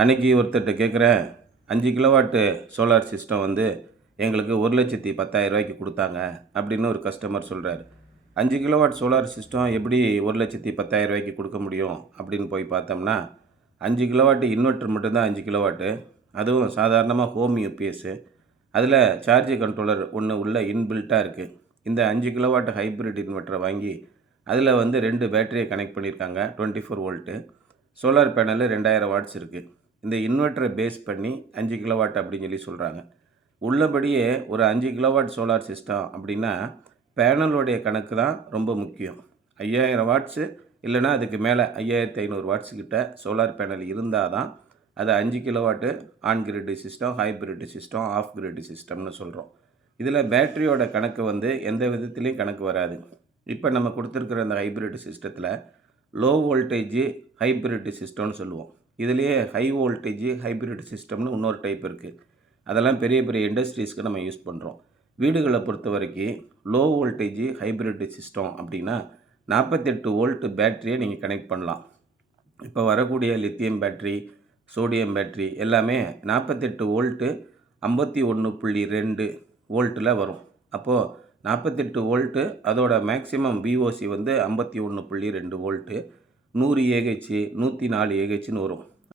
அன்றைக்கி ஒருத்தர்கிட்ட கேட்குறேன், 5 கிலோவாட்டு சோலார் சிஸ்டம் வந்து எங்களுக்கு 1,10,000 கொடுத்தாங்க அப்படின்னு ஒரு கஸ்டமர் சொல்கிறார். 5 கிலோவாட் சோலார் சிஸ்டம் எப்படி 1,10,000 கொடுக்க முடியும் அப்படின்னு போய் பார்த்தோம்னா, 5 கிலோவாட் இன்வெர்ட்டர் மட்டும்தான் 5 கிலோவாட்டு. அதுவும் சாதாரணமாக ஹோம் யூபிஎஸ்ஸு. அதில் சார்ஜ் கண்ட்ரோலர் ஒன்று உள்ள இன்பில்ட்டாக இருக்குது. இந்த 5 கிலோவாட் ஹைப்ரிட் இன்வெர்ட்டரை வாங்கி அதில் வந்து 2 பேட்டரியை கனெக்ட் பண்ணியிருக்காங்க. 24 வோல்ட்டு. சோலார் பேனலு 2000 வாட்ஸ் இருக்குது. இந்த இன்வெர்ட்டரை பேஸ் பண்ணி 5 கிலோவாட் அப்படின்னு சொல்லி சொல்கிறாங்க. உள்ளபடியே ஒரு 5 கிலோவாட் சோலார் சிஸ்டம் அப்படின்னா பேனலோடைய கணக்கு தான் ரொம்ப முக்கியம். 5000 வாட்ஸு இல்லைனா அதுக்கு மேலே 5500 வாட்ஸ் கிட்ட சோலார் பேனல் இருந்தால் தான் அது 5 kilowatt on grid system, hybrid system, off grid சிஸ்டம்னு சொல்கிறோம். இதில் பேட்டரியோட கணக்கு வந்து எந்த விதத்துலேயும் கணக்கு வராது. இப்போ நம்ம கொடுத்துருக்குற அந்த ஹைப்ரிட் சிஸ்டத்தில் லோ வோல்டேஜ் ஹைப்ரிட் சிஸ்டம்னு சொல்லுவோம். இதுலேயே ஹை வோல்டேஜ் ஹைப்ரிட் சிஸ்டம்னு இன்னொரு டைப் இருக்குது. அதெல்லாம் பெரிய பெரிய இண்டஸ்ட்ரீஸ்க்கு நம்ம யூஸ் பண்ணுறோம். வீடுகளை பொறுத்த வரைக்கும் லோ வோல்டேஜ் ஹைப்ரிட் சிஸ்டம் அப்படின்னா 48 வோல்ட் பேட்டரியை நீங்கள் கனெக்ட் பண்ணலாம். இப்போ வரக்கூடிய லித்தியம் பேட்ரி, சோடியம் பேட்ரி எல்லாமே 48 வோல்ட்டு 51.2 வோல்ட்டில் வரும். அப்போது 48 வோல்ட்டு அதோட மேக்ஸிமம் விஓசி வந்து 51.2 வோல்ட்டு, 100 ஏஹெச் 104 ஏஹெச்னு வரும்.